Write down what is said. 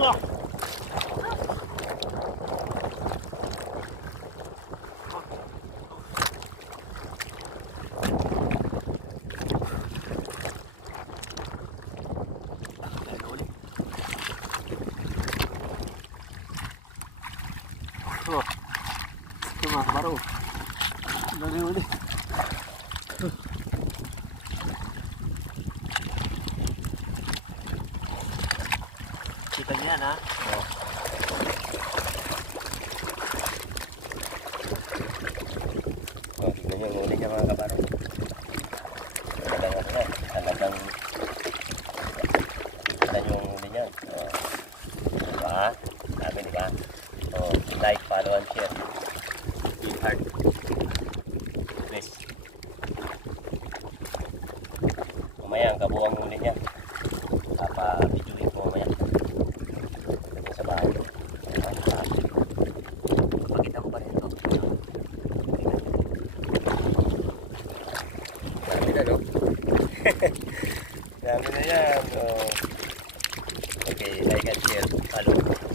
Oh, ito mga kabaro. Dali ulit. Kita niya yan ha. Oh. Oh, tignan niyo yung uli niya mga kabaro. Talagang ano na, talagang tignan yung uli niya. Oh. Diba? Sabi diba? Oh, like, follow, and share. Be hard. Please. Mamaya ang kabuang uli niya. Papa-videoin ko mamaya. Ito sa bahay. Pakita ko pa rin ito. Dami na, no? Dami na yan. Oh. Okay, like and share. Follow.